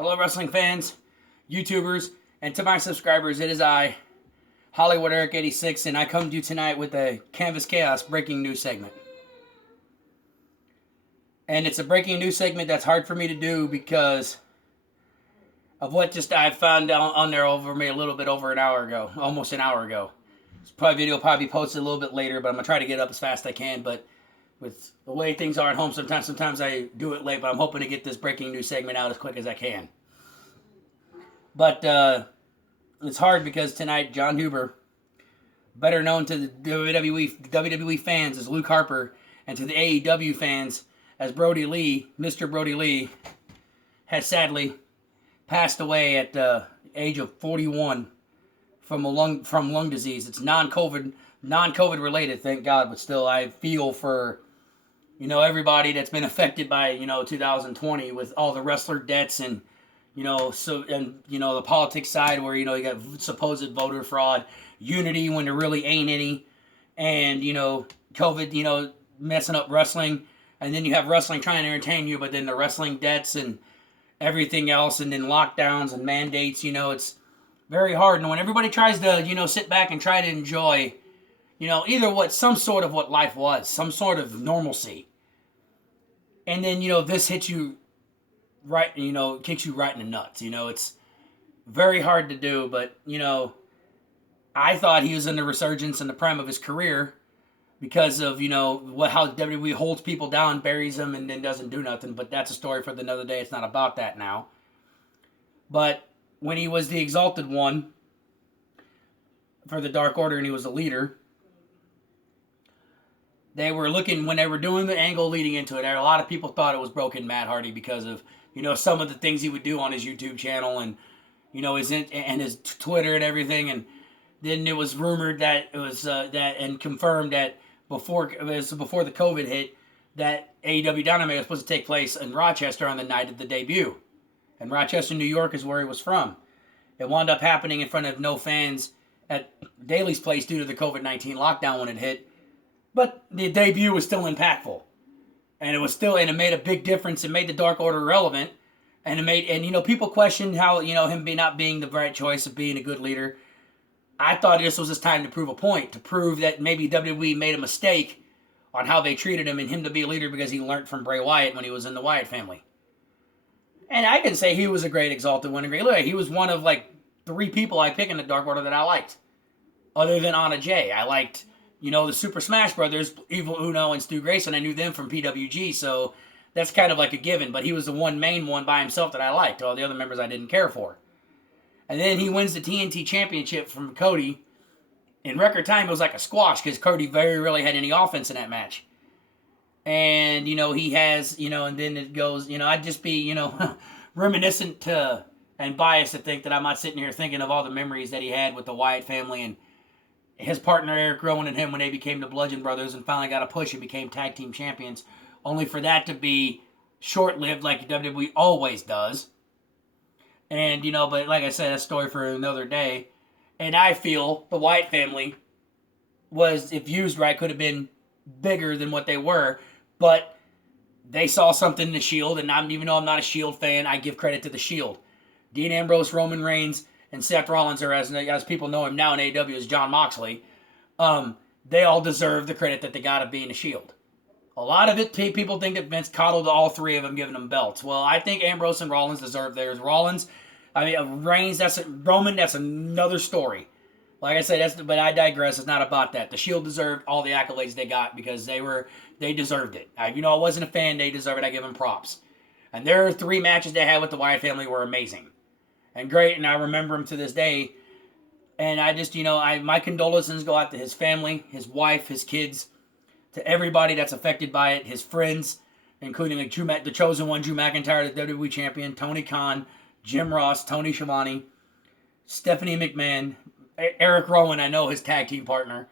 Hello, wrestling fans, YouTubers, and to my subscribers, it is I, Hollywood Eric 86, and I come to you tonight with a Canvas Chaos breaking news segment. And it's a breaking news segment that's hard for me to do because of what I found on there over me a little bit over an hour ago, almost an hour ago. This video will probably be posted a little bit later, but I'm going to try to get it up as fast as I can. But with the way things are at home, sometimes I do it late, but I'm hoping to get this breaking news segment out as quick as I can. But it's hard because tonight, John Huber, better known to the WWE fans as Luke Harper, and to the AEW fans as Brodie Lee, Mr. Brodie Lee, has sadly passed away at the age of 41 from lung disease. It's non-COVID related, thank God, but still I feel for everybody that's been affected by 2020 with all the wrestler debts and the politics side where you got supposed voter fraud, unity when there really ain't any, and COVID messing up wrestling, and then you have wrestling trying to entertain you, but then the wrestling debts and everything else, and then lockdowns and mandates. It's very hard, and when everybody tries to sit back and try to enjoy either some sort of what life was, some sort of normalcy, and then this hits you right, kicks you right in the nuts. It's very hard to do, but I thought he was in the resurgence and the prime of his career because of how WWE holds people down, buries them, and then doesn't do nothing. But that's a story for another day. It's not about that now. But when he was the Exalted One for the Dark Order and he was a leader, they were looking, when they were doing the angle leading into it, a lot of people thought it was Broken Matt Hardy because of some of the things he would do on his YouTube channel and his Twitter and everything. And then it was rumored that it was and confirmed that before the COVID hit, that AEW Dynamite was supposed to take place in Rochester on the night of the debut. And Rochester, New York is where he was from. It wound up happening in front of no fans at Daly's place due to the COVID-19 lockdown when it hit. But the debut was still impactful. And it made a big difference. It made the Dark Order relevant. And people questioned how, him not being the right choice of being a good leader. I thought this was his time to prove a point, to prove that maybe WWE made a mistake on how they treated him and him to be a leader because he learned from Bray Wyatt when he was in the Wyatt family. And I can say he was a great Exalted One, a great leader. He was one of 3 people I pick in the Dark Order that I liked. Other than Anna Jay. I liked the Super Smash Brothers, Evil Uno and Stu Grayson. I knew them from PWG, so that's kind of like a given. But he was the main one by himself that I liked. All the other members I didn't care for. And then he wins the TNT Championship from Cody. In record time, it was like a squash because Cody very rarely had any offense in that match. And, he has, and then it goes, I'd just be, reminiscent to and biased to think that I'm not sitting here thinking of all the memories that he had with the Wyatt family and his partner Eric Rowan and him when they became the Bludgeon Brothers and finally got a push and became tag team champions, only for that to be short-lived like WWE always does. And, but like I said, that's a story for another day. And I feel the Wyatt family was, if used right, could have been bigger than what they were, but they saw something in the Shield, and even though I'm not a Shield fan, I give credit to the Shield. Dean Ambrose, Roman Reigns, and Seth Rollins, or as people know him now in AEW as John Moxley, they all deserve the credit that they got of being the Shield. A lot of it, people think that Vince coddled all 3 of them, giving them belts. Well, I think Ambrose and Rollins deserve theirs. Reigns, Roman, that's another story. Like I said, but I digress. It's not about that. The Shield deserved all the accolades they got because they deserved it. I wasn't a fan. They deserve it. I give them props. And their 3 matches they had with the Wyatt family were amazing and great, and I remember them to this day. And I just, my condolences go out to his family, his wife, his kids, to everybody that's affected by it, his friends, including the Chosen One, Drew McIntyre, the WWE Champion, Tony Khan, Jim Ross, Tony Schiavone, Stephanie McMahon, Eric Rowan, I know his tag team partner,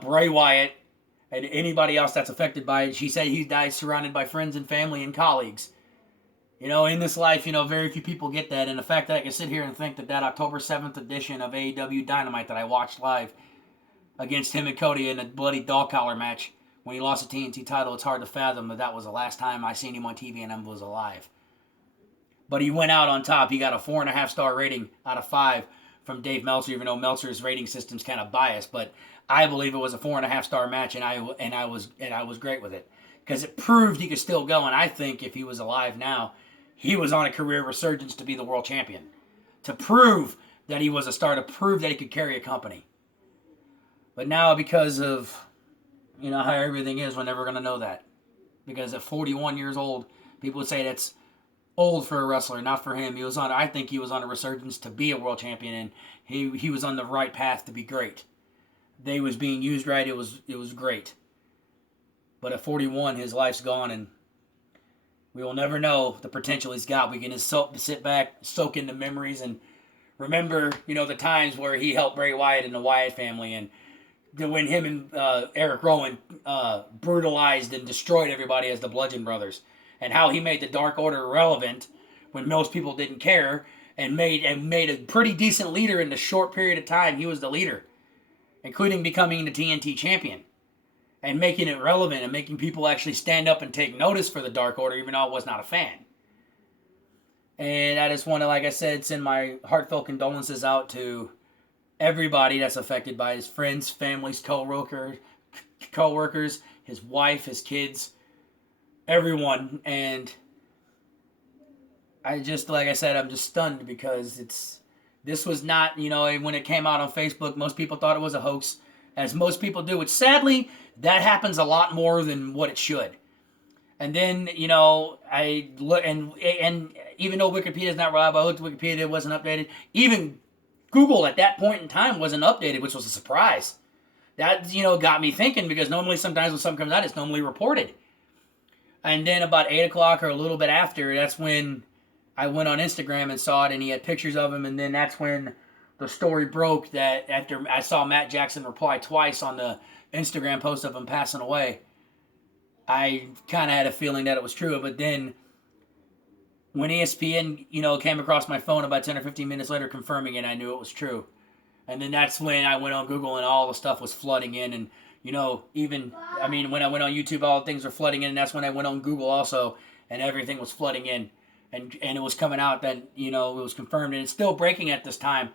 Bray Wyatt, and anybody else that's affected by it. She said he died surrounded by friends and family and colleagues. In this life, very few people get that. And the fact that I can sit here and think that October 7th edition of AEW Dynamite that I watched live against him and Cody in a bloody dog collar match when he lost the TNT title, it's hard to fathom that was the last time I seen him on TV and him was alive. But he went out on top. He got a 4.5-star rating out of 5 from Dave Meltzer, even though Meltzer's rating system's kind of biased. But I believe it was a 4.5-star match, and I was great with it because it proved he could still go. And I think if he was alive now, he was on a career resurgence to be the world champion, to prove that he was a star, to prove that he could carry a company. But now, because of how everything is, we're never going to know that. Because at 41 years old, people would say that's old for a wrestler, not for him. I think he was on a resurgence to be a world champion, and he was on the right path to be great. They was being used right. It was great. But at 41, his life's gone, and we will never know the potential he's got. We can just sit back, soak in the memories, and remember, the times where he helped Bray Wyatt and the Wyatt family, and when him and Eric Rowan brutalized and destroyed everybody as the Bludgeon Brothers, and how he made the Dark Order relevant when most people didn't care, and made a pretty decent leader in the short period of time he was the leader, including becoming the TNT champion, and making it relevant and making people actually stand up and take notice for the Dark Order, even though I was not a fan. And I just want to, like I said, send my heartfelt condolences out to everybody that's affected by his friends, families, co-workers, his wife, his kids, everyone. And I just, like I said, I'm just stunned because this was not, when it came out on Facebook, most people thought it was a hoax, as most people do, which sadly, that happens a lot more than what it should. And then, I look, and even though Wikipedia is not reliable, I looked at Wikipedia, it wasn't updated. Even Google at that point in time wasn't updated, which was a surprise. That, got me thinking, because normally sometimes when something comes out, it's normally reported. And then about 8 o'clock or a little bit after, that's when I went on Instagram and saw it, and he had pictures of him, and then that's when the story broke that after I saw Matt Jackson reply twice on the Instagram post of him passing away, I kind of had a feeling that it was true. But then when ESPN, came across my phone about 10 or 15 minutes later confirming it, I knew it was true. And then that's when I went on Google and all the stuff was flooding in. And, when I went on YouTube, all the things were flooding in. And that's when I went on Google also, and everything was flooding in. And it was coming out that, it was confirmed. And it's still breaking at this time.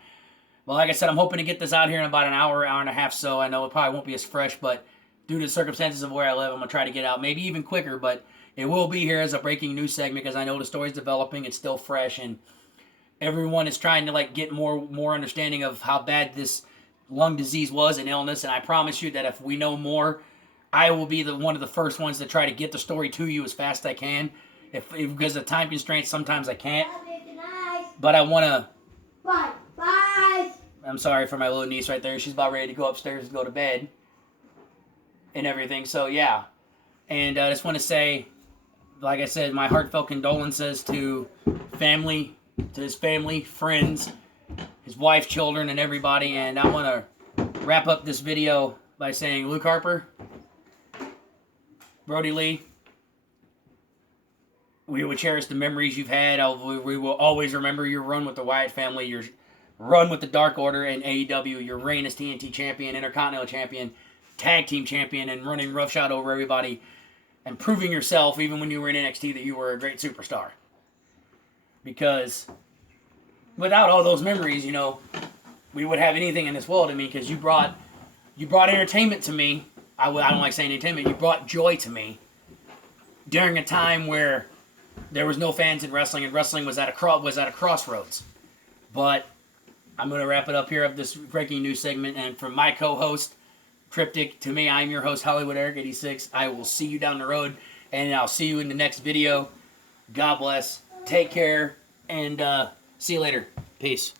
Well, like I said, I'm hoping to get this out here in about an hour and a half. So I know it probably won't be as fresh, but due to the circumstances of where I live, I'm going to try to get out maybe even quicker. But it will be here as a breaking news segment because I know the story's developing. It's still fresh, and everyone is trying to get more understanding of how bad this lung disease was and illness. And I promise you that if we know more, I will be one of the first ones to try to get the story to you as fast as I can. If because of time constraints, sometimes I can't. But I want to. Bye. I'm sorry for my little niece right there. She's about ready to go upstairs and go to bed and everything. So yeah, and I just want to say, like I said, my heartfelt condolences to his family, friends, his wife, children, and everybody. And I want to wrap up this video by saying, Luke Harper, Brodie Lee, we will cherish the memories you've had. We will always remember your run with the Wyatt family, your run with the Dark Order and AEW, your reign as TNT champion, Intercontinental champion, tag team champion, and running roughshod over everybody, and proving yourself, even when you were in NXT, that you were a great superstar. Because without all those memories, we would have anything in this world. Because you brought entertainment to me. I don't like saying entertainment. You brought joy to me during a time where there was no fans in wrestling, and wrestling was at a crossroads. But I'm going to wrap it up here of this breaking news segment. And from my co-host, Cryptic, to me, I'm your host, Hollywood Eric 86. I will see you down the road, and I'll see you in the next video. God bless. Take care, and see you later. Peace.